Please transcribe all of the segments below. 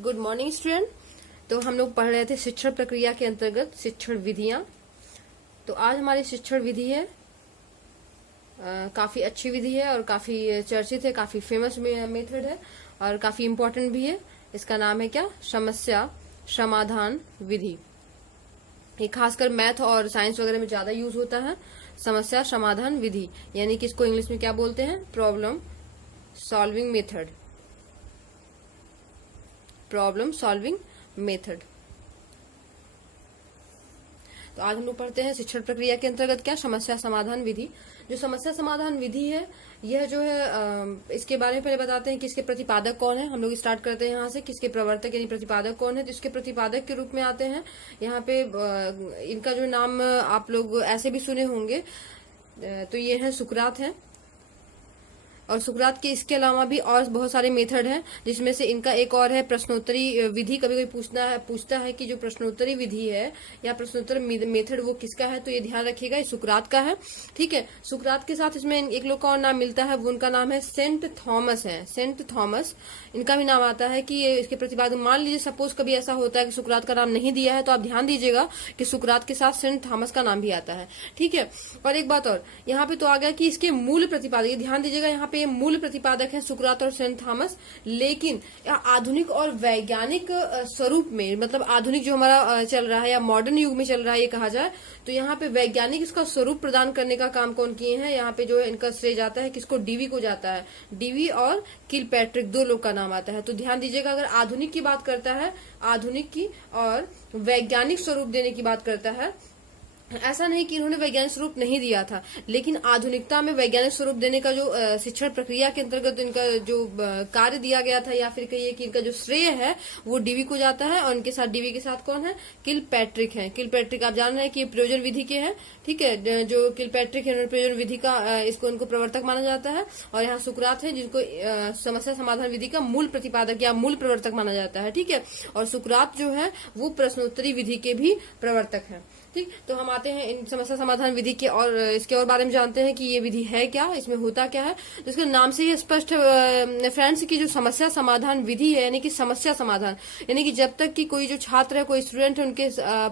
Good morning student. तो हम लोग पढ़ रहे थे शिक्षण प्रक्रिया के अंतर्गत शिक्षण विधियां। तो आज हमारी शिक्षण विधि है काफी अच्छी विधि है और काफी चर्चित है, काफी फेमस मेथड है और काफी इम्पोर्टेंट भी है। इसका नाम है क्या? समस्या समाधान विधि। ये खासकर मैथ और साइंस वगैरह में ज्यादा यूज होता है। समस्या समाधान विधि यानी कि इसको इंग्लिश में क्या बोलते हैं? Problem solving method. Problem solving method. तो आज हम लोग पढ़ते हैं शिक्षण प्रक्रिया के अंतर्गत क्या? समस्या समाधान विधि। जो समस्या समाधान विधि है यह जो है इसके बारे में पहले बताते हैं कि इसके प्रतिपादक कौन है। हम लोग स्टार्ट करते हैं यहाँ से, किसके प्रवर्तक यानी प्रतिपादक कौन है। तो इसके प्रतिपादक के रूप में आते हैं यहाँ पे इनका जो नाम आप लोग ऐसे भी सुने होंगे। तो ये है सुकरात है और सुकरात के इसके अलावा भी और बहुत सारे मेथड हैं, जिसमें से इनका एक और है प्रश्नोत्तरी विधि। कभी कोई पूछता है कि जो प्रश्नोत्तरी विधि है या प्रश्नोत्तर मेथड वो किसका है, तो ये ध्यान रखिएगा, ये सुकरात का है। ठीक है। सुकरात के साथ इसमें एक लोग का और नाम मिलता है, वो उनका नाम है सेंट थॉमस है। सेंट थॉमस इनका भी नाम आता है कि ये इसके प्रतिपादक। मान लीजिए सपोज कभी ऐसा होता है कि सुकरात का नाम नहीं दिया है, तो आप ध्यान दीजिएगा कि सुकरात के साथ सेंट थॉमस का नाम भी आता है। ठीक है। और एक बात और यहाँ पे तो आ गया कि इसके मूल प्रतिपादक, ध्यान दीजिएगा यहाँ पे मूल प्रतिपादक है सुकरात और सेंट थॉमस। लेकिन आधुनिक और वैज्ञानिक स्वरूप में, मतलब आधुनिक जो हमारा चल रहा है या मॉडर्न युग में चल रहा है ये कहा जाए, तो यहाँ पे वैज्ञानिक इसका स्वरूप प्रदान करने का काम कौन किए हैं? यहाँ पे जो है इनका श्रेय जाता है किसको? डीवी को जाता है। डीवी और किलपैट्रिक दो लोग का नाम आता है। तो ध्यान दीजिएगा, अगर आधुनिक की बात करता है, आधुनिक की और वैज्ञानिक स्वरूप देने की बात करता है, ऐसा नहीं कि इन्होंने वैज्ञानिक स्वरूप नहीं दिया था, लेकिन आधुनिकता में वैज्ञानिक स्वरूप देने का जो शिक्षण प्रक्रिया के अंतर्गत इनका जो कार्य दिया गया था, या फिर कहिए कि इनका जो श्रेय है वो डीवी को जाता है। और इनके साथ डीवी के साथ कौन है? किलपैट्रिक है। किलपैट्रिक आप जान रहे हैं कि प्रयोजन विधि के हैं। ठीक है। जो किलपैट्रिक है प्रयोजन विधि का इसको इनको प्रवर्तक माना जाता है। और यहाँ सुकरात है जिनको समस्या समाधान विधि का मूल प्रतिपादक या मूल प्रवर्तक माना जाता है। ठीक है। और सुकरात जो है वो प्रश्नोत्तरी विधि के भी प्रवर्तक है। ठीक। तो हम आते हैं इन समस्या समाधान विधि के और इसके और बारे में जानते हैं कि ये विधि है क्या, इसमें होता क्या है। तो इसके नाम से ही स्पष्ट है फ्रेंड्स की जो समस्या समाधान विधि है, यानी कि समस्या समाधान, यानी कि जब तक कि कोई जो छात्र है, कोई स्टूडेंट है, उनके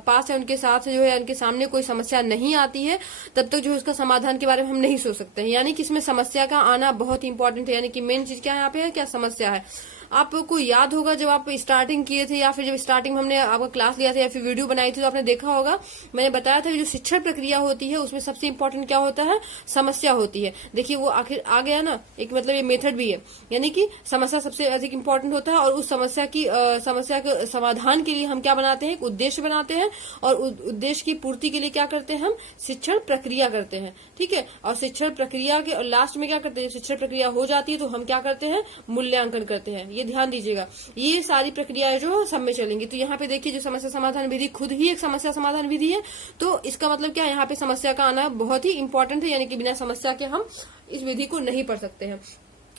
पास है, उनके साथ जो है उनके सामने कोई समस्या नहीं आती है, तब तक जो उसका समाधान के बारे में हम नहीं सोच सकते हैं। यानी कि इसमें समस्या का आना बहुत इंपॉर्टेंट है। यानी कि मेन चीज क्या यहाँ पे है? क्या समस्या है। आपको याद होगा जब आप स्टार्टिंग किए थे, या फिर जब स्टार्टिंग में हमने आपका क्लास लिया था या फिर वीडियो बनाई थी, तो आपने देखा होगा मैंने बताया था कि जो शिक्षण प्रक्रिया होती है उसमें सबसे इंपॉर्टेंट क्या होता है? समस्या होती है। देखिए वो आखिर आ गया ना, एक मतलब ये मेथड भी है, यानी कि समस्या सबसे अधिक इंपॉर्टेंट होता है। और उस समस्या के समाधान के लिए हम क्या बनाते हैं? एक उद्देश्य बनाते हैं, और उद्देश्य की पूर्ति के लिए क्या करते हैं? हम शिक्षण प्रक्रिया करते हैं। ठीक है। और शिक्षण प्रक्रिया के लास्ट में क्या करते हैं? शिक्षण प्रक्रिया हो जाती है तो हम क्या करते हैं? मूल्यांकन करते हैं। ये ध्यान दीजिएगा, ये सारी प्रक्रियाएं जो सब में चलेंगी। तो यहाँ पे देखिए जो समस्या समाधान विधि खुद ही एक समस्या समाधान विधि है। तो इसका मतलब क्या है? यहाँ पे समस्या का आना बहुत ही इंपॉर्टेंट है, यानी कि बिना समस्या के हम इस विधि को नहीं पढ़ सकते हैं।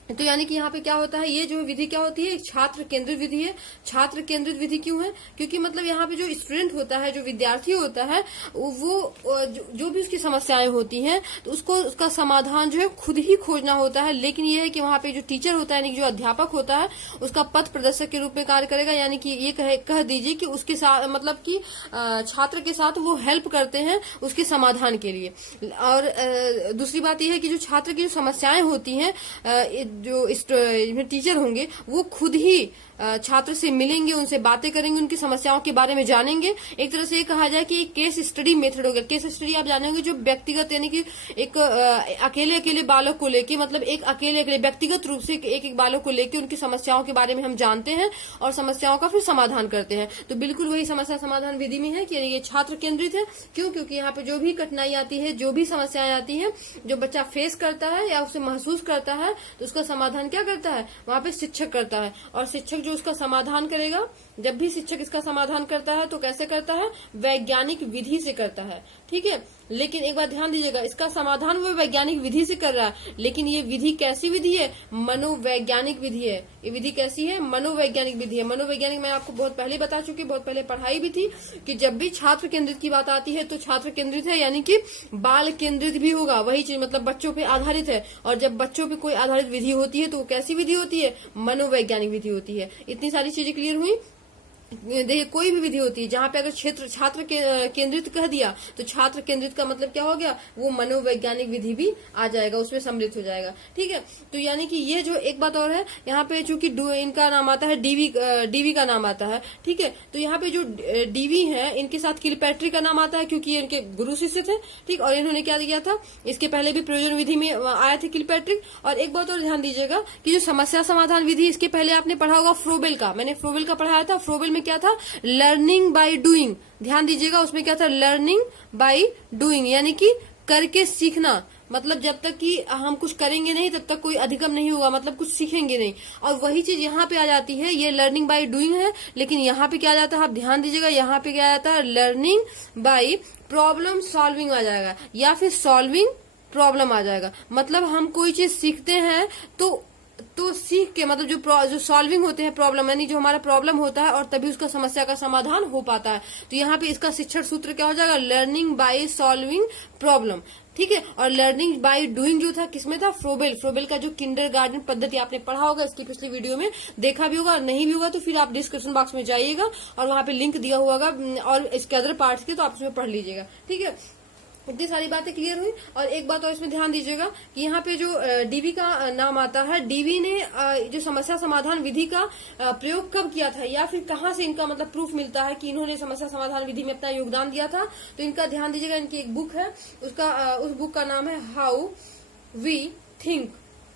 तो यानी कि यहाँ पे क्या होता है? ये जो विधि क्या होती है? छात्र केंद्रित विधि है। छात्र केंद्रित विधि क्यों है? क्योंकि मतलब यहाँ पे जो स्टूडेंट होता है, जो विद्यार्थी होता है, वो जो भी उसकी समस्याएं होती हैं, तो उसको उसका समाधान जो है खुद ही खोजना होता है। लेकिन ये है कि वहाँ पे जो टीचर होता है, यानी कि जो अध्यापक होता है, उसका पथ प्रदर्शक के रूप में कार्य करेगा। यानी कि ये कह दीजिए कि उसके साथ, मतलब कि छात्र के साथ वो हेल्प करते हैं उसके समाधान के लिए। और दूसरी बात यह है कि जो छात्र की जो समस्याएं होती हैं, जो टीचर होंगे वो खुद ही छात्र से मिलेंगे, उनसे बातें करेंगे, उनकी समस्याओं के बारे में जानेंगे। एक तरह से ये कहा जाए कि एक केस स्टडी मेथड होगा। केस स्टडी आप जानेंगे जो व्यक्तिगत, यानी कि एक अकेले बालक को लेके, मतलब एक अकेले व्यक्तिगत रूप से एक बालक को लेके उनकी समस्याओं के बारे में हम जानते हैं और समस्याओं का फिर समाधान करते हैं। तो बिल्कुल वही समस्या समाधान विधि में है कि ये छात्र केंद्रित है। क्यों? क्योंकि यहाँ पे जो भी कठिनाई आती है, जो भी समस्याएं आती है, जो बच्चा फेस करता है या उसे महसूस करता है, तो उसका समाधान क्या करता है? वहाँ पे शिक्षक करता है। और शिक्षक जो उसका समाधान करेगा, जब भी शिक्षक इसका समाधान करता है तो कैसे करता है? वैज्ञानिक विधि से करता है। ठीक है। लेकिन एक बात ध्यान दीजिएगा, इसका समाधान वो वैज्ञानिक विधि से कर रहा है, लेकिन ये विधि कैसी विधि है? मनोवैज्ञानिक विधि है। ये विधि कैसी है? मनोवैज्ञानिक विधि है। मनोवैज्ञानिक मैं आपको बहुत पहले बता चुकी, बहुत पहले पढ़ाई भी थी कि जब भी छात्र केंद्रित की बात आती है तो छात्र केंद्रित है, यानी कि बाल केंद्रित भी होगा, वही चीज मतलब बच्चों पे आधारित है। और जब बच्चों पे कोई आधारित विधि होती है तो वो कैसी विधि होती है? मनोवैज्ञानिक विधि होती है। इतनी सारी चीजें क्लियर हुई। देखिए, कोई भी विधि होती है जहां पे अगर छात्र केंद्रित कह दिया तो छात्र केंद्रित का मतलब क्या हो गया? वो मनोवैज्ञानिक विधि भी आ जाएगा, उसमें सम्मिलित हो जाएगा। ठीक है, तो यानी कि ये जो एक बात और है, यहाँ पे चूंकि इनका नाम आता है डीवी का नाम आता है। ठीक है, तो यहाँ पे जो डीवी है इनके साथ किलपैट्री का नाम आता है क्योंकि ये इनके गुरु शिष्य थे। ठीक, और इन्होंने क्या किया था, इसके पहले भी प्रयोजन विधि में आया थे किलपैट्रिक। और एक बात और ध्यान दीजिएगा कि जो समस्या समाधान विधि, इसके पहले आपने पढ़ा होगा फ्रोबेल का, मैंने फ्रोबेल का पढ़ाया था। फ्रोबेल क्या था? Learning by doing. ध्यान दीजिएगा, उसमें क्या था? लर्निंग बाय डूइंग, यानी कि करके सीखना। मतलब जब तक कि हम कुछ करेंगे नहीं तब तक कोई अधिगम नहीं होगा, मतलब कुछ सीखेंगे नहीं। और वही चीज यहाँ पे आ जाती है, ये लर्निंग बाय डूइंग है, लेकिन यहाँ पे क्या आ जाता है? आप ध्यान दीजिएगा, यहाँ पे क्या आ जाता है? लर्निंग बाय प्रॉब्लम सॉल्विंग आ जाएगा, या फिर सॉल्विंग प्रॉब्लम आ जाएगा। मतलब हम कोई चीज सीखते हैं तो सीख के मतलब जो सॉल्विंग होते हैं प्रॉब्लम, यानी जो हमारा प्रॉब्लम होता है और तभी उसका समस्या का समाधान हो पाता है। तो यहाँ पे इसका शिक्षण सूत्र क्या हो जाएगा? Learning by solving problem. ठीक है, और लर्निंग बाय डूइंग जो था किसमें था? फ्रोबेल का जो किंडरगार्टन पद्धति आपने पढ़ा होगा, इसकी पिछली वीडियो में देखा भी होगा, नहीं भी होगा तो फिर आप डिस्क्रिप्शन बॉक्स में जाइएगा और वहां पे लिंक दिया हुआ होगा और इसके अदर पार्ट्स के, तो आप उसमें पढ़ लीजिएगा। ठीक है, इतनी सारी बातें क्लियर हुई। और एक बात और इसमें ध्यान दीजिएगा कि यहाँ पे जो डीवी का नाम आता है, डीवी ने जो समस्या समाधान विधि का प्रयोग कब किया था, या फिर कहाँ से इनका मतलब प्रूफ मिलता है कि इन्होंने समस्या समाधान विधि में अपना योगदान दिया था? तो इनका ध्यान दीजिएगा, इनकी एक बुक है, उस बुक का नाम है हाउ वी थिंक।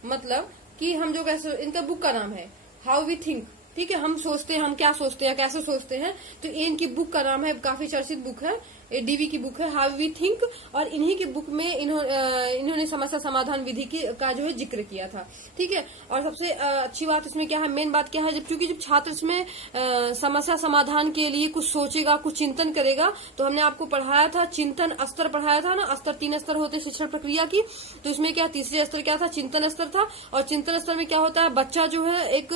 मतलब कि हम जो कैसे, इनका बुक का नाम है हाउ वी थिंक। ठीक है, हम सोचते हैं, हम क्या सोचते हैं, कैसे सोचते हैं, तो इनकी बुक का नाम है, काफी चर्चित बुक है, डीवी की बुक है हाउ वी थिंक। और इन्हीं की बुक में इन्होंने समस्या समाधान विधि का जो है जिक्र किया था। ठीक है, और सबसे अच्छी बात इसमें क्या है, मेन बात क्या है, जब छात्र इसमें समस्या समाधान के लिए कुछ सोचेगा, कुछ चिंतन करेगा, तो हमने आपको पढ़ाया था चिंतन स्तर पढ़ाया था ना, स्तर 3 स्तर होते हैं शिक्षण प्रक्रिया की। तो इसमें क्या तीसरे स्तर क्या था? चिंतन स्तर था। और चिंतन स्तर में क्या होता है, बच्चा जो है एक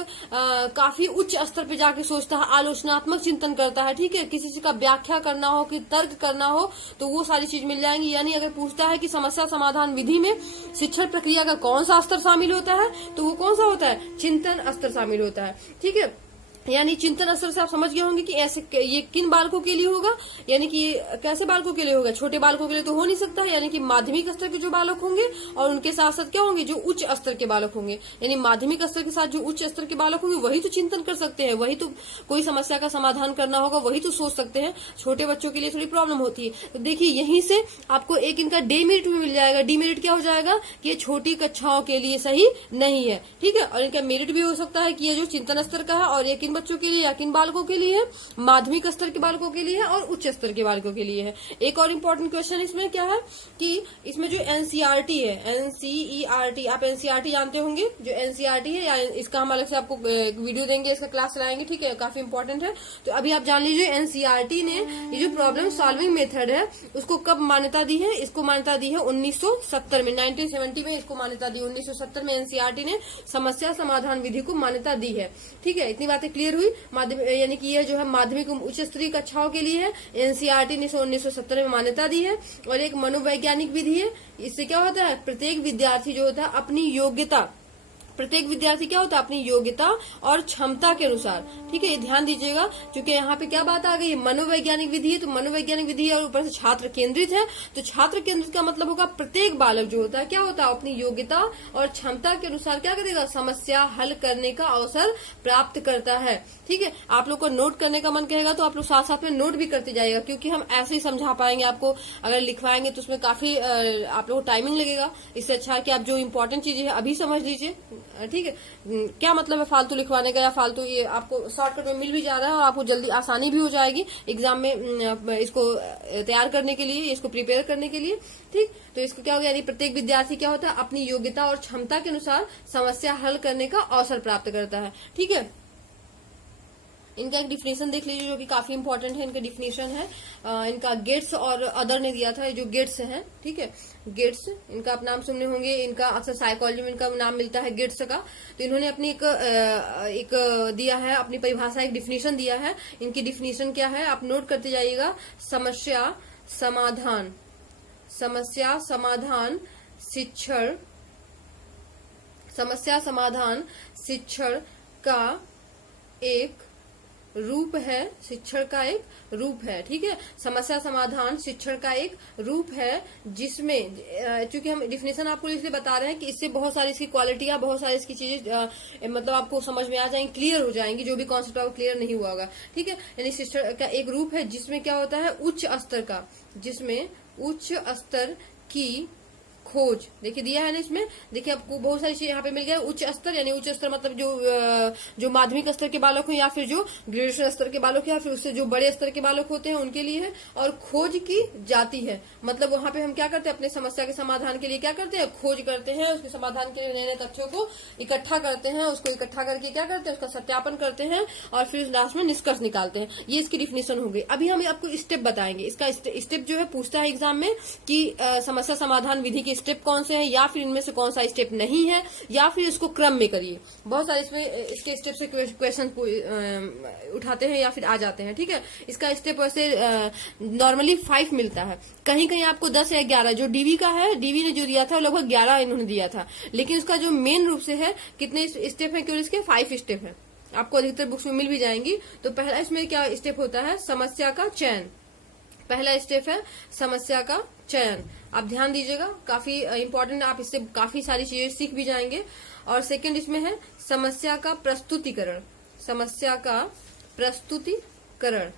काफी उच्च स्तर पे जाके सोचता है, आलोचनात्मक चिंतन करता है। ठीक है, किसी चीज का व्याख्या करना हो कि तर्क करना हो तो वो सारी चीज मिल जाएंगी। यानी अगर पूछता है कि समस्या समाधान विधि में शिक्षण प्रक्रिया का कौन सा स्तर शामिल होता है, तो वो कौन सा होता है? चिंतन स्तर शामिल होता है। ठीक है, यानी चिंतन स्तर से आप समझ गए होंगे कि ऐसे ये किन बालकों के लिए होगा, यानी कि कैसे बालकों के लिए होगा? छोटे बालकों के लिए तो हो नहीं सकता है, यानी कि माध्यमिक स्तर के जो बालक होंगे और उनके साथ साथ क्या होंगे? जो उच्च स्तर के बालक होंगे। यानी माध्यमिक स्तर के साथ जो उच्च स्तर के बालक होंगे वही तो चिंतन कर सकते हैं, वही तो कोई समस्या का समाधान करना होगा, वही तो सोच सकते हैं। छोटे बच्चों के लिए थोड़ी प्रॉब्लम होती है। तो देखिए, यहीं से आपको एक इनका डेमेरिट भी मिल जाएगा। डीमेरिट क्या हो जाएगा? कि ये छोटी कक्षाओं के लिए सही नहीं है। ठीक है, और इनका मेरिट भी हो सकता है कि ये जो चिंतन स्तर का है और ये किन बच्चों के लिए या किन बालकों के लिए है? माध्यमिक स्तर के बालकों के लिए है और उच्च स्तर के बालकों के लिए है। एक और इम्पोर्टेंट क्वेश्चन इसमें क्या है कि इसमें जो एनसीईआरटी है, एनसीईआरटी, आप एनसीईआरटी जानते होंगे, जो एनसीईआरटी है, या इसका हम अलग से आपको वीडियो देंगे, इसका क्लास चलाएंगे। ठीक है, काफी इंपॉर्टेंट है। तो अभी आप जान लीजिए, एनसीईआरटी ने ये जो प्रॉब्लम सॉल्विंग मेथड है उसको कब मान्यता दी है? इसको मान्यता दी है 1970 में, 1970 में इसको मान्यता दी। 1970 में एनसीईआरटी ने समस्या समाधान विधि को मान्यता दी है। ठीक है, इतनी बातें क्लियर हुई। यानी कि यह जो है माध्यमिक उच्च स्तरीय कक्षाओं के लिए है। एनसीईआरटी ने 1970 में मान्यता दी है। और एक मनोवैज्ञानिक विधि है। इससे क्या होता है? प्रत्येक विद्यार्थी जो होता है अपनी योग्यता, प्रत्येक विद्यार्थी क्या होता है? अपनी योग्यता और क्षमता के अनुसार। ठीक है, ये ध्यान दीजिएगा, क्योंकि यहाँ पे क्या बात आ गई? मनोवैज्ञानिक विधि है, तो मनोवैज्ञानिक विधि है और ऊपर से छात्र केंद्रित है। तो छात्र केंद्रित का मतलब होगा प्रत्येक बालक जो होता है क्या होता है? अपनी योग्यता और क्षमता के अनुसार क्या करेगा? समस्या हल करने का अवसर प्राप्त करता है। ठीक है, आप लोग को नोट करने का मन कहेगा तो आप लोग साथ साथ में नोट भी करते जाइएगा, क्योंकि हम ऐसे ही समझा पाएंगे आपको। अगर लिखवाएंगे तो उसमें काफी आप लोग को टाइमिंग लगेगा। इससे अच्छा है कि आप जो इम्पोर्टेंट चीजें है अभी समझ लीजिए। ठीक है, क्या मतलब है फालतू लिखवाने का, या फालतू ये आपको शॉर्टकट में मिल भी जा रहा है और आपको जल्दी आसानी भी हो जाएगी एग्जाम में इसको तैयार करने के लिए, इसको प्रिपेयर करने के लिए। ठीक, तो इसको क्या हो गया? यानी प्रत्येक विद्यार्थी क्या होता है? अपनी योग्यता और क्षमता के अनुसार समस्या हल करने का अवसर प्राप्त करता है। ठीक है, इनका एक डिफिनेशन देख लीजिए जो कि काफी इंपॉर्टेंट है। इनका डिफिनेशन है इनका गेट्स और अदर ने दिया था, जो गेट्स हैं, ठीक है। गेट्स, इनका आप नाम सुनने होंगे, इनका अक्सर साइकोलॉजी में इनका नाम मिलता है गेट्स का। तो इन्होंने अपनी एक दिया है, अपनी परिभाषा, एक डिफिनेशन दिया है। इनकी डिफिनेशन क्या है आप नोट करते जाइएगा। समस्या समाधान, समस्या समाधान शिक्षण, समस्या समाधान शिक्षण का एक रूप है, शिक्षण का एक रूप है, ठीक है। समस्या समाधान शिक्षण का एक रूप है जिसमें, चूंकि हम डिफिनेशन आपको इसलिए बता रहे हैं कि इससे बहुत सारी इसकी क्वालिटियां, बहुत सारी इसकी चीजें मतलब आपको समझ में आ जाएंगी, क्लियर हो जाएंगी, जो भी कॉन्सेप्ट आपको क्लियर नहीं हुआ होगा, ठीक है। यानी शिक्षण का एक रूप है जिसमें क्या होता है, उच्च स्तर का, जिसमें उच्च स्तर की खोज, देखिए दिया है ना इसमें, देखिए आपको बहुत सारी चीज यहाँ पे मिल गया। उच्च स्तर यानी उच्च स्तर मतलब जो माध्यमिक स्तर के बालक हो या फिर जो ग्रेजुएशन स्तर के बालक हो या फिर उससे जो बड़े स्तर के बालक होते हैं उनके लिए है। और खोज की जाती है, मतलब वहां पे हम क्या करते हैं, अपने समस्या के समाधान के लिए क्या करते हैं, खोज करते हैं, उसके समाधान के लिए नए नए तथ्यों को इकट्ठा करते हैं, उसको इकट्ठा करके क्या करते हैं, उसका सत्यापन करते हैं और फिर लास्ट में निष्कर्ष निकालते हैं। ये इसकी डिफिनेशन हो गई। अभी हम आपको स्टेप बताएंगे। इसका स्टेप जो है पूछता है एग्जाम में कि समस्या समाधान विधि के स्टेप कौन से हैं, या फिर इनमें से कौन सा स्टेप नहीं है, या फिर इसको क्रम में करिए। बहुत सारे इसमें इसके स्टेप से क्वेश्चन उठाते हैं या फिर आ जाते हैं, ठीक है। इसका स्टेप वैसे नॉर्मली 5 मिलता है, कहीं कहीं आपको 10 या 11। जो डीवी का है, डीवी ने जो दिया था लगभग 11 इन्होंने दिया था, लेकिन इसका जो मेन रूप से है, कितने स्टेप है, केवल इसके 5 स्टेप है। आपको अधिकतर बुक्स में मिल भी जाएंगी। तो पहला इसमें क्या स्टेप होता है, समस्या का चयन। पहला स्टेप है समस्या का चयन, आप ध्यान दीजिएगा, काफी इंपॉर्टेंट, आप इससे काफी सारी चीजें सीख भी जाएंगे। और सेकंड इसमें है समस्या का प्रस्तुतिकरण, समस्या का प्रस्तुतिकरण।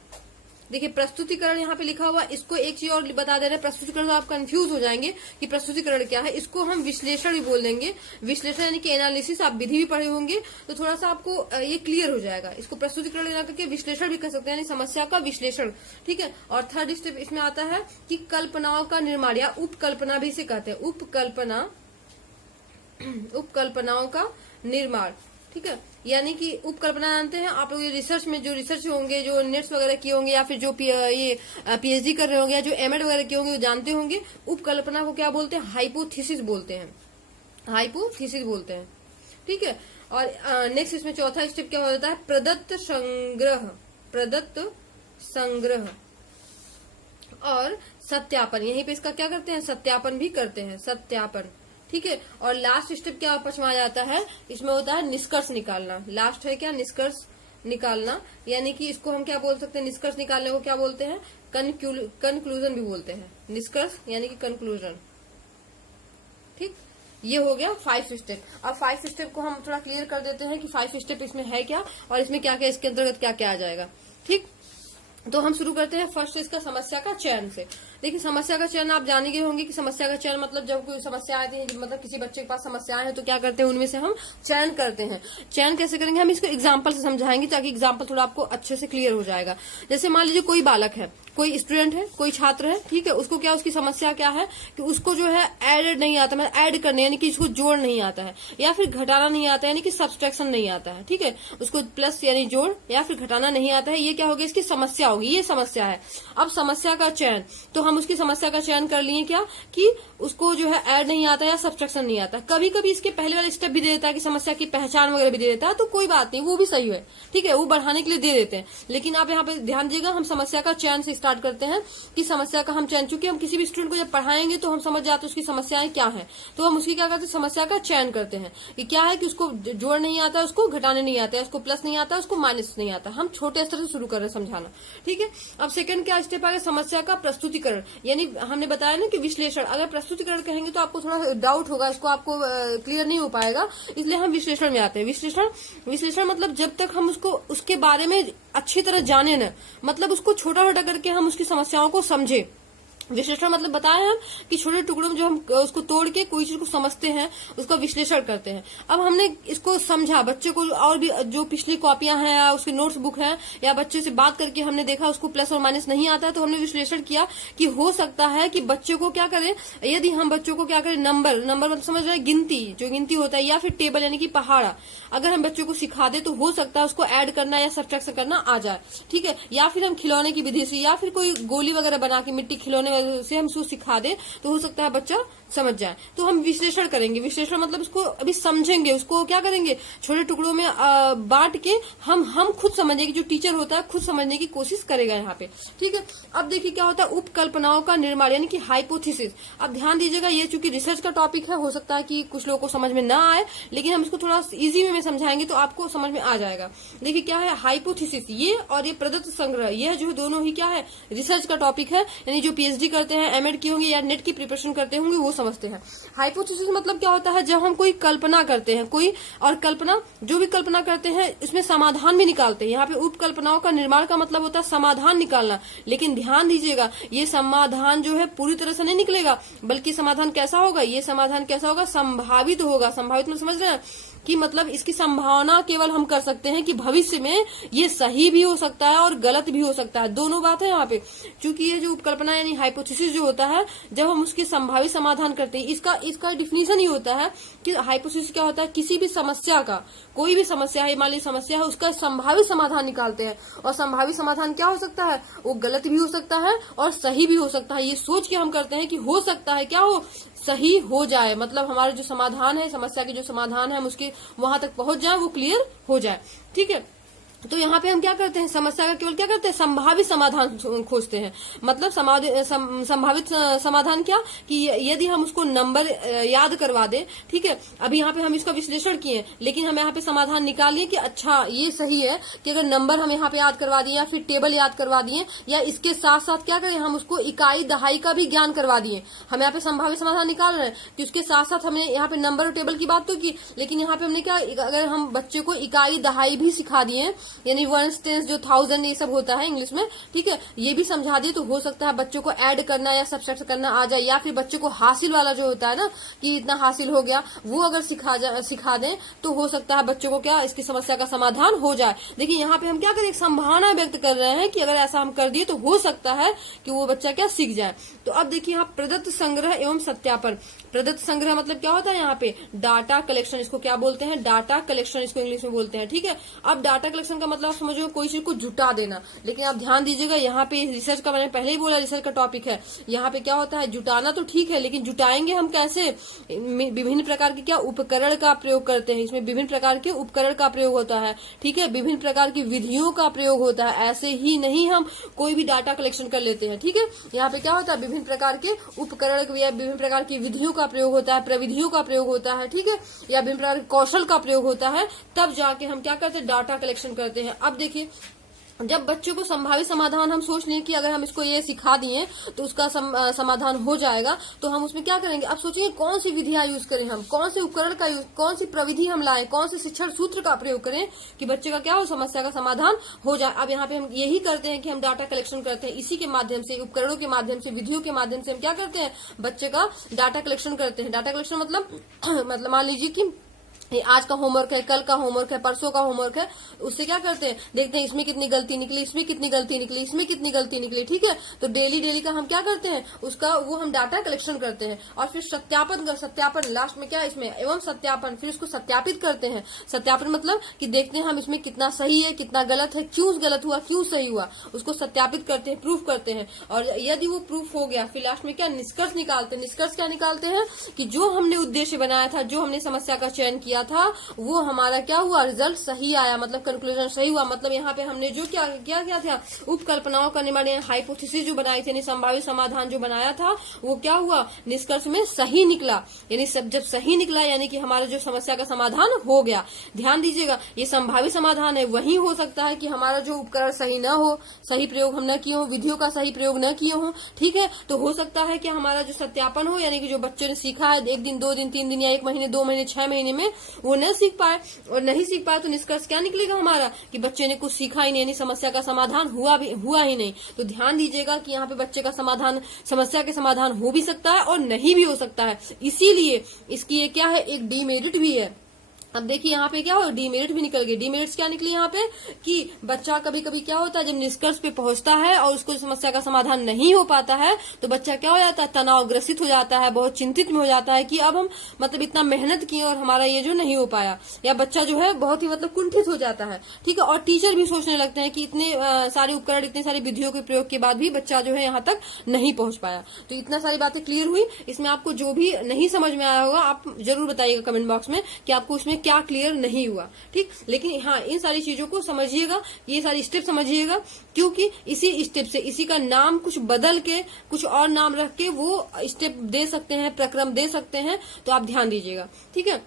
देखिए प्रस्तुतिकरण यहाँ पे लिखा हुआ, इसको एक चीज और बता दे रहे हैं, प्रस्तुतिकरण तो आप कंफ्यूज हो जाएंगे कि प्रस्तुतिकरण क्या है। इसको हम विश्लेषण भी बोल देंगे। विश्लेषण यानी कि एनालिसिस, आप विधि भी पढ़े होंगे तो थोड़ा सा आपको ये क्लियर हो जाएगा। इसको प्रस्तुतिकरण ना करके विश्लेषण भी कर सकते हैं, यानी समस्या का विश्लेषण, ठीक है। और थर्ड स्टेप इसमें आता है कि कल्पनाओं का निर्माण, या उपकल्पना भी इसे कहते हैं, उपकल्पनाओं का निर्माण, ठीक है। यानी कि उपकल्पना जानते हैं आप लोग, रिसर्च में जो रिसर्च होंगे, जो नेट्स वगैरह किए होंगे, या फिर जो ये पीएचडी कर रहे होंगे, या जो एमएड वगैरह किए होंगे, वो जानते होंगे उपकल्पना को क्या बोलते हैं, हाइपोथेसिस बोलते हैं, हाइपोथेसिस बोलते हैं, ठीक है। और नेक्स्ट इसमें चौथा स्टेप क्या होता है, प्रदत्त संग्रह, प्रदत्त संग्रह और सत्यापन। यहीं पे इसका क्या करते हैं, सत्यापन भी करते हैं, सत्यापन, ठीक है। और लास्ट स्टेप क्या आपस में आ जाता है, इसमें होता है निष्कर्ष निकालना। लास्ट है क्या, निष्कर्ष निकालना, यानी कि इसको हम क्या बोल सकते हैं, निष्कर्ष निकालने को क्या बोलते हैं, कंक्लूजन भी बोलते हैं। निष्कर्ष यानी कि कंक्लूजन, ठीक। ये हो गया 5 स्टेप। अब 5 स्टेप को हम थोड़ा क्लियर कर देते हैं कि 5 स्टेप इसमें है क्या और इसमें क्या क्या, इसके अंतर्गत क्या क्या आ जाएगा, ठीक। तो हम शुरू करते हैं फर्स्ट इसका समस्या का चयन से। देखिए समस्या का चयन आप जाने गए होंगे कि समस्या का चयन मतलब जब कोई समस्या आती है, मतलब किसी बच्चे के पास समस्याएं हैं तो क्या करते हैं, उनमें से हम चयन करते हैं। चयन कैसे करेंगे, हम इसको एग्जांपल से समझाएंगे ताकि एग्जांपल थोड़ा आपको अच्छे से क्लियर हो जाएगा। जैसे मान लीजिए कोई बालक है, कोई स्टूडेंट है, कोई छात्र है, ठीक है। उसको क्या, उसकी समस्या क्या है कि उसको जो है ऐड नहीं आता, मतलब ऐड करने यानी कि इसको जोड़ नहीं आता है, या फिर घटाना नहीं आता है, यानी कि सब्सट्रैक्शन नहीं आता है, ठीक है। उसको प्लस यानी जोड़ या फिर घटाना नहीं आता है, ये क्या होगी, इसकी समस्या होगी, ये समस्या है। अब समस्या का चयन, तो हम उसकी समस्या का चयन कर लिए क्या कि उसको जो है ऐड नहीं आता या सब्सट्रैक्शन नहीं आता। कभी कभी इसके पहले वाले स्टेप भी दे देता है कि समस्या की पहचान वगैरह भी दे देता है, तो कोई बात नहीं, वो भी सही है, ठीक है, वो बढ़ाने के लिए दे देते हैं। लेकिन आप यहाँ पे ध्यान दीजिएगा, हम समस्या का चयन से स्टार्ट करते हैं कि समस्या का हम चयन, चूंकि हम किसी भी स्टूडेंट को जब पढ़ाएंगे तो हम समझ जाते हैं उसकी समस्याएं क्या है, तो हम उसकी क्या करते हैं, समस्या का चयन करते हैं कि क्या है कि उसको जोड़ नहीं आता, उसको घटाने नहीं आता, उसको प्लस नहीं आता, उसको माइनस नहीं आता। हम छोटे स्तर से शुरू कर रहे हैं समझाना, ठीक है। अब सेकंड क्या स्टेप आ गया, समस्या का प्रस्तुतिकरण, यानी हमने बताया ना कि विश्लेषण। अगर प्रस्तुतिकरण कहेंगे तो आपको थोड़ा डाउट होगा, इसको आपको क्लियर नहीं हो पाएगा, इसलिए हम विश्लेषण में आते हैं। विश्लेषण मतलब जब तक हम उसको उसके बारे में अच्छी तरह जाने न, मतलब उसको छोटा छोटा करके हम उसकी समस्याओं को समझे, विश्लेषण मतलब बताया हम कि छोटे टुकड़ों में जो हम उसको तोड़ के कोई चीज को समझते हैं, उसका विश्लेषण करते हैं। अब हमने इसको समझा, बच्चे को और भी जो पिछली कॉपियां हैं या उसकी नोट्स बुक है या बच्चे से बात करके हमने देखा उसको प्लस और माइनस नहीं आता है, तो हमने विश्लेषण किया कि हो सकता है कि बच्चे को क्या करें, यदि हम बच्चों को क्या करें, नंबर मतलब समझ रहे हैं, गिनती जो गिनती होता है, या फिर टेबल यानी कि पहाड़ा अगर हम बच्चों को सिखा दे तो हो सकता है उसको ऐड करना या सब्ट्रैक्शन करना आ जाए, ठीक है। या फिर हम खिलौने की विधि से या फिर कोई गोली वगैरह बना के मिट्टी खिलौने से हम उसको सिखा दे तो हो सकता है बच्चा समझ जाए। तो हम विश्लेषण करेंगे, विश्लेषण मतलब उसको अभी समझेंगे, उसको क्या करेंगे, छोटे टुकड़ों में बांट के हम खुद समझने की, जो टीचर होता है खुद समझने की कोशिश करेगा यहाँ पे, ठीक है। अब देखिए क्या होता है, उपकल्पनाओं का निर्माण यानी कि हाइपोथेसिस। अब ध्यान दीजिएगा, ये चूंकि रिसर्च का टॉपिक है, हो सकता है कि कुछ लोगों को समझ में ना आए, लेकिन हम इसको थोड़ा इजी वे में समझाएंगे तो आपको समझ में आ जाएगा। देखिए क्या है हाइपोथेसिस, ये और ये प्रदत्त संग्रह, यह जो दोनों ही क्या है, रिसर्च का टॉपिक है, यानी जो पीएचडी करते हैं, एमएड किए होंगे या नेट की प्रिपरेशन करते होंगे वो समझते हैं। हाइपोथेसिस मतलब क्या होता है, जब हम कोई कल्पना करते हैं, कोई और कल्पना, जो भी कल्पना करते हैं इसमें समाधान भी निकालते हैं। यहाँ पे उपकल्पनाओं का निर्माण का मतलब होता है समाधान निकालना, लेकिन ध्यान दीजिएगा ये समाधान जो है पूरी तरह से नहीं निकलेगा, बल्कि समाधान कैसा होगा, ये समाधान कैसा होगा, संभावित होगा। संभावित में समझ रहे हैं कि मतलब इसकी संभावना केवल हम कर सकते हैं कि भविष्य में ये सही भी हो सकता है और गलत भी हो सकता है, दोनों बात है यहाँ पे। क्योंकि ये जो उपकल्पना यानी हाइपोथेसिस जो होता है, जब हम उसकी संभावित समाधान करते हैं, इसका डिफिनीशन ही होता है कि हाइपोथेसिस क्या होता है, किसी भी समस्या का, कोई भी समस्या है, मान ली समस्या है, उसका संभावित समाधान निकालते हैं। और संभावित समाधान क्या हो सकता है, वो गलत भी हो सकता है और सही भी हो सकता है। ये सोच के हम करते हैं कि हो सकता है क्या हो, सही हो जाए, मतलब हमारा जो समाधान है, समस्या के जो समाधान है, हम उसके वहां तक पहुंच जाए, वो क्लियर हो जाए, ठीक है। तो यहाँ पे हम क्या करते हैं, समस्या का केवल क्या करते हैं, संभावित समाधान खोजते हैं। मतलब संभावित समाधान क्या, कि यदि हम उसको नंबर याद करवा दें, ठीक है। अभी यहाँ पे हम इसका विश्लेषण किए, लेकिन हम यहाँ पे समाधान निकालिए कि अच्छा ये सही है कि अगर नंबर हम यहाँ पे याद करवा दिए या फिर टेबल याद करवा दिए, या इसके साथ साथ क्या करें, हम उसको इकाई दहाई का भी ज्ञान करवा दिए। हम यहाँ पे संभावित समाधान निकाल रहे हैं कि उसके साथ साथ हमने यहाँ पे नंबर और टेबल की बात तो की, लेकिन यहाँ पे हमने क्या, अगर हम बच्चे को इकाई दहाई भी सिखा दिए, यानी 1 टेंस जो 1000 ये सब होता है इंग्लिश में, ठीक है, ये भी समझा दे तो हो सकता है बच्चों को ऐड करना या सब्ट्रैक्ट करना आ जाए। या फिर बच्चे को हासिल वाला जो होता है ना, कि इतना हासिल हो गया, वो अगर सिखा दें तो हो सकता है बच्चों को क्या, इसकी समस्या का समाधान हो जाए। देखिए यहाँ पे हम क्या करें, एक संभावना व्यक्त कर रहे हैं कि अगर ऐसा हम कर दिए तो हो सकता है कि वो बच्चा क्या सीख जाए। तो अब देखिए यहाँ प्रदत्त संग्रह एवं सत्यापन। प्रदत्त संग्रह मतलब क्या होता है, यहाँ पे डाटा कलेक्शन, इसको क्या बोलते हैं, डाटा कलेक्शन इसको इंग्लिश में बोलते हैं, ठीक है। अब डाटा कलेक्शन का मतलब समझो कोई चीज को जुटा देना, लेकिन आप ध्यान दीजिएगा यहाँ पे रिसर्च का, मैंने पहले ही बोला रिसर्च का टॉपिक है, यहाँ पे क्या होता है, जुटाना तो ठीक है, लेकिन जुटाएंगे हम कैसे, विभिन्न प्रकार के क्या उपकरण का प्रयोग करते हैं, इसमें विभिन्न प्रकार के उपकरण का प्रयोग होता है, ठीक है, विभिन्न प्रकार की विधियों का प्रयोग होता है। ऐसे ही नहीं हम कोई भी डाटा कलेक्शन कर लेते हैं, ठीक है। यहाँ पे क्या होता है, विभिन्न प्रकार के उपकरण या विभिन्न प्रकार की विधियों का प्रयोग होता है, प्रविधियों का प्रयोग होता है, ठीक है, या विभिन्न प्रकार के कौशल का प्रयोग होता है, तब जाके हम क्या करते हैं, डाटा कलेक्शन करते हैं। अब देखिए जब बच्चों को संभावित समाधान हम सोच लें कि अगर हम इसको ये सिखा दिए तो उसका समाधान हो जाएगा, तो हम उसमें क्या करेंगे, अब सोचिए कौन सी विधियां यूज करें, हम कौन से उपकरण का यूज, कौन सी प्रविधि हम लाएं, कौन से शिक्षण सूत्र का प्रयोग करें कि बच्चे का क्या हो, समस्या का समाधान हो जाए। अब यहाँ पे हम यही करते हैं कि हम डाटा कलेक्शन करते हैं, इसी के माध्यम से, उपकरणों के माध्यम से, विधियों के माध्यम से हम क्या करते हैं, बच्चे का डाटा कलेक्शन करते हैं। डाटा कलेक्शन मतलब मान लीजिए कि आज का होमवर्क है, कल का होमवर्क है, परसों का होमवर्क है, उससे क्या करते हैं, देखते हैं इसमें कितनी गलती निकली, इसमें कितनी गलती निकली, इसमें कितनी गलती निकली, ठीक है। तो डेली का हम क्या करते हैं, उसका वो हम डाटा कलेक्शन करते हैं। और फिर सत्यापन लास्ट में क्या है इसमें, एवं सत्यापन, फिर उसको सत्यापित करते हैं। सत्यापन मतलब कि देखते हैं हम इसमें कितना सही है, कितना गलत है, क्यों गलत हुआ, क्यों सही हुआ, उसको सत्यापित करते हैं, प्रूफ करते हैं। और यदि वो प्रूफ हो गया, फिर लास्ट में क्या निष्कर्ष निकालते हैं। निष्कर्ष क्या निकालते हैं कि जो हमने उद्देश्य बनाया था, जो हमने समस्या का चयन किया था, वो हमारा क्या हुआ, रिजल्ट सही आया, मतलब कंक्लूजन सही हुआ। मतलब यहाँ पे हमने जो क्या था, उपकल्पनाओं का निर्माण, हाइपोथेसिस जो बनाई थी, संभावित समाधान जो बनाया था, वो क्या हुआ, निष्कर्ष में सही निकला। यानी जब सही निकला यानी कि हमारा जो समस्या का समाधान हो गया। ध्यान दीजिएगा, ये संभावित समाधान है, वही हो सकता है कि हमारा जो उपकरण सही न हो, सही प्रयोग हम न किए हो, विधियों का सही प्रयोग न किए हो, ठीक है। तो हो सकता है कि हमारा जो सत्यापन हो, यानी कि जो बच्चों ने सीखा है 1 दिन, 2 दिन, 3 दिन या 1 महीने, 2 महीने, 6 महीने में, वो न सीख पाए, और नहीं सीख पाए तो निष्कर्ष क्या निकलेगा हमारा कि बच्चे ने कुछ सीखा ही नहीं, यानी समस्या का समाधान हुआ ही नहीं। तो ध्यान दीजिएगा कि यहाँ पे बच्चे का समाधान, समस्या के समाधान हो भी सकता है और नहीं भी हो सकता है, इसीलिए इसकी ये क्या है, एक डीमेरिट भी है। अब देखिए यहाँ पे क्या हो, डीमेरिट भी निकल गई। डीमेरिट्स क्या निकली यहाँ पे कि बच्चा कभी कभी क्या होता है, जब निष्कर्ष पे पहुंचता है और उसको समस्या का समाधान नहीं हो पाता है तो बच्चा क्या हो जाता है, तनावग्रसित हो जाता है, बहुत चिंतित में हो जाता है कि अब हम मतलब इतना मेहनत किए और हमारा ये जो नहीं हो पाया, या बच्चा जो है बहुत ही मतलब कुंठित हो जाता है। ठीक है, और टीचर भी सोचने लगते हैं कि इतने सारे उपकरण, इतने सारी विधियों के प्रयोग के बाद भी बच्चा जो है यहाँ तक नहीं पहुंच पाया। तो इतना सारी बातें क्लियर हुई। इसमें आपको जो भी नहीं समझ में आया होगा आप जरूर बताइएगा कमेंट बॉक्स में कि आपको उसमें क्या क्लियर नहीं हुआ। ठीक, लेकिन हाँ, इन सारी चीजों को समझिएगा, ये सारी स्टेप समझिएगा, क्योंकि इसी स्टेप से, इसी का नाम कुछ बदल के कुछ और नाम रख के वो स्टेप दे सकते हैं, प्रक्रम दे सकते हैं, तो आप ध्यान दीजिएगा। ठीक है,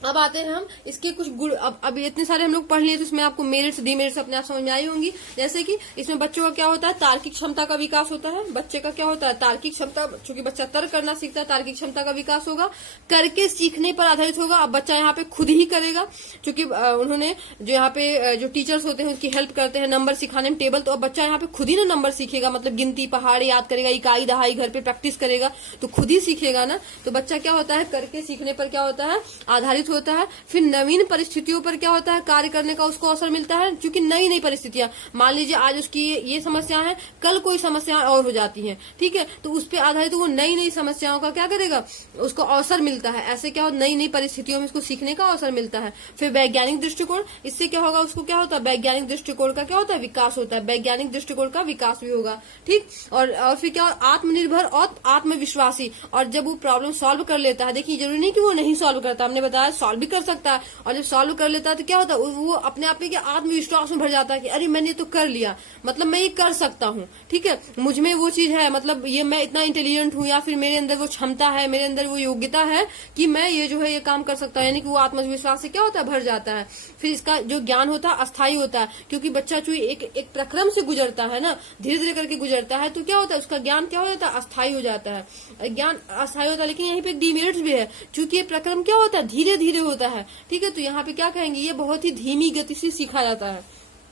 अब आते हैं हम इसके कुछ गुण। अब इतने सारे हम लोग पढ़ लिए तो इसमें आपको मेरिट्स डीमेरिट्स अपने आप समझ में आई होंगी। जैसे कि इसमें बच्चों का क्या होता है, तार्किक क्षमता का विकास होता है। बच्चे का क्या होता है, तार्किक क्षमता, चूंकि बच्चा तर्क करना सीखता है, तार्किक क्षमता का विकास होगा, करके सीखने पर आधारित होगा। अब बच्चा यहाँ पे खुद ही करेगा, क्योंकि उन्होंने जो यहाँ पे जो टीचर्स होते हैं उसकी हेल्प करते हैं नंबर सिखाने में, टेबल, तो अब बच्चा यहाँ पे खुद ही ना नंबर सीखेगा, मतलब गिनती पहाड़ याद करेगा, इकाई दहाई घर पे प्रैक्टिस करेगा, तो खुद ही सीखेगा ना। तो बच्चा क्या होता है, करके सीखने पर क्या होता है, आधारित होता है। फिर नवीन परिस्थितियों पर क्या होता है, कार्य करने का उसको अवसर मिलता है, क्योंकि नई नई परिस्थितियां, मान लीजिए आज उसकी ये समस्या है, कल कोई समस्या और हो जाती है। ठीक है, तो उस पर आधारित वो नई नई समस्याओं का क्या करेगा, उसको अवसर मिलता है। ऐसे क्या होता है, नई नई परिस्थितियों में उसको सीखने का अवसर मिलता है। फिर वैज्ञानिक दृष्टिकोण, इससे क्या होगा, उसको क्या होता है, वैज्ञानिक दृष्टिकोण का क्या होता है, विकास होता है। वैज्ञानिक दृष्टिकोण का विकास भी होगा। ठीक, और फिर क्या, आत्मनिर्भर और आत्मविश्वासी, और जब वो प्रॉब्लम सॉल्व कर लेता है, देखिए जरूरी नहीं कि वो नहीं सॉल्व करता, हमने बताया सॉल्व भी कर सकता है, और जब सॉल्व कर लेता है तो क्या होता है, वो अपने आप में क्या आत्मविश्वास में भर जाता है कि अरे मैंने तो कर लिया, मतलब मैं ये कर सकता हूँ। ठीक है, मुझ में वो चीज है, मतलब ये मैं इतना इंटेलिजेंट हूँ, या फिर मेरे अंदर वो क्षमता है, मेरे अंदर वो योग्यता है कि मैं ये जो है ये काम कर सकता हूँ, यानी कि वो आत्मविश्वास से क्या होता है, भर जाता है। फिर इसका जो ज्ञान होता है अस्थायी होता है, क्योंकि बच्चा जो एक प्रक्रम से गुजरता है ना, धीरे धीरे करके गुजरता है, तो क्या होता है, उसका ज्ञान क्या हो जाता है, अस्थायी हो जाता है। ज्ञान अस्थायी होता है, लेकिन यहीं पे डीमेरिट्स भी है, क्योंकि ये प्रक्रम क्या होता है, धीरे धीरे होता है। ठीक है, तो यहाँ पे क्या कहेंगे, ये बहुत ही धीमी गति से सीखा जाता है,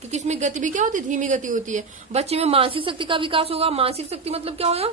क्योंकि इसमें गति भी क्या होती है, धीमी गति होती है। बच्चे में मानसिक शक्ति का विकास होगा। मानसिक शक्ति मतलब क्या होगा,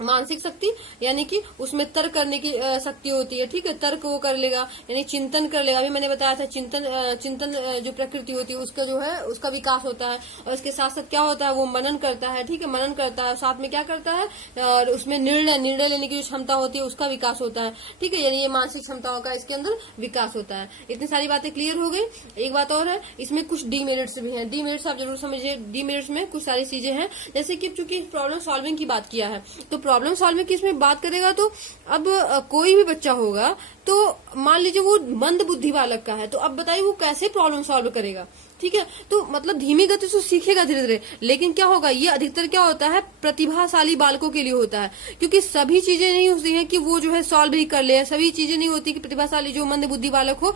मानसिक शक्ति यानी कि उसमें तर्क करने की शक्ति होती है। ठीक है, तर्क वो कर लेगा, यानी चिंतन कर लेगा। अभी मैंने बताया था चिंतन जो प्रकृति होती है उसका जो है उसका विकास होता है, और इसके साथ साथ क्या होता है, वो मनन करता है। ठीक है, मनन करता है, साथ में क्या करता है, और उसमें निर्णय लेने की जो क्षमता होती है उसका विकास होता है। ठीक है, यानी ये मानसिक क्षमताओं का इसके अंदर विकास होता है। इतनी सारी बातें क्लियर हो गई। एक बात और है, इसमें कुछ डीमेरिट्स भी हैं। डीमेरिट्स आप जरूर समझिए। डीमेरिट्स में कुछ सारी चीजें हैं, जैसे कि चूंकि प्रॉब्लम सॉल्विंग की बात किया है, तो प्रॉब्लम सॉल्विंग की इसमें बात करेगा तो अब कोई भी बच्चा होगा तो मान लीजिए वो मंद बुद्धि बालक का है, तो अब बताइए वो कैसे प्रॉब्लम सॉल्व करेगा। ठीक है, तो मतलब धीमी गति से सीखेगा धीरे धीरे, लेकिन क्या होगा, ये अधिकतर क्या होता है, प्रतिभाशाली बालकों के लिए होता है, क्योंकि सभी चीजें नहीं होती हैं कि वो जो है सॉल्व ही कर ले, सभी चीजें नहीं होती कि प्रतिभाशाली जो मंद बुद्धि बालक हो।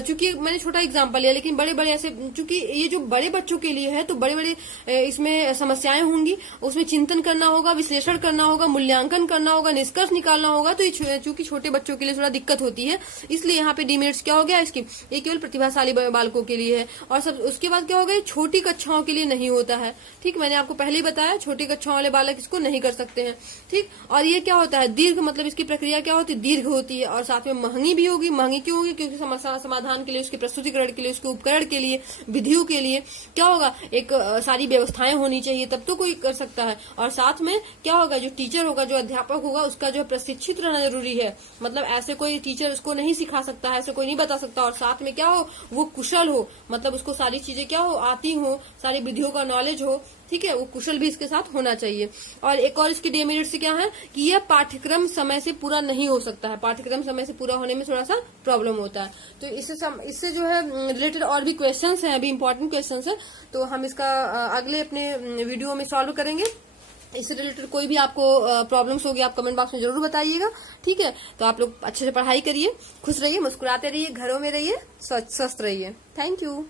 चूंकि मैंने छोटा एग्जांपल लिया, लेकिन बड़े बड़े ऐसे, चूंकि ये जो बड़े बच्चों के लिए है तो बड़े बड़े इसमें समस्याएं होंगी, उसमें चिंतन करना होगा, विश्लेषण करना होगा, मूल्यांकन करना होगा, निष्कर्ष निकालना होगा, तो ये चूंकि छोटे बच्चों के लिए थोड़ा दिक्कत होती है, इसलिए यहाँ पे डीमेरिट्स क्या हो गया इसकी, ये केवल प्रतिभाशाली बालकों के लिए है। और सब उसके बाद क्या हो गया, छोटी कक्षाओं के लिए नहीं होता है। ठीक, मैंने आपको पहले ही बताया छोटी कक्षाओं वाले बालक इसको नहीं कर सकते हैं। ठीक, और ये क्या होता है, दीर्घ, मतलब इसकी प्रक्रिया क्या होती है, दीर्घ होती है, और साथ में महंगी भी होगी। महंगी क्यों होगी, क्योंकि समस्या समाधान के लिए, उसके प्रस्तुतिकरण के लिए, उसके उपकरण के लिए, विधियों के लिए क्या होगा, एक सारी व्यवस्थाएं होनी चाहिए, तब तो कोई कर सकता है। और साथ में क्या होगा, जो टीचर होगा, जो अध्यापक होगा, उसका जो प्रशिक्षित रहना जरूरी है। मतलब ऐसे कोई टीचर उसको नहीं सिखा सकता है, ऐसे कोई नहीं बता सकता। और साथ में क्या हो, वो कुशल हो, मतलब उसको सारी चीजें क्या हो, आती हो, सारी विधियों का नॉलेज हो। ठीक है, वो कुशल भी इसके साथ होना चाहिए। और एक और इसकी डीमेरिट से क्या है कि यह पाठ्यक्रम समय से पूरा नहीं हो सकता है। पाठ्यक्रम समय से पूरा होने में थोड़ा सा प्रॉब्लम होता है। तो इससे जो है रिलेटेड और भी क्वेश्चंस हैं, अभी इंपॉर्टेंट क्वेश्चंस हैं, तो हम इसका अगले अपने वीडियो में सॉल्व करेंगे। इससे रिलेटेड कोई भी आपको प्रॉब्लम्स होगी आप कमेंट बॉक्स में जरूर बताइएगा। ठीक है, तो आप लोग अच्छे से पढ़ाई करिए, खुश रहिए, मुस्कुराते रहिए, घरों में रहिए, स्वस्थ रहिए। Thank you.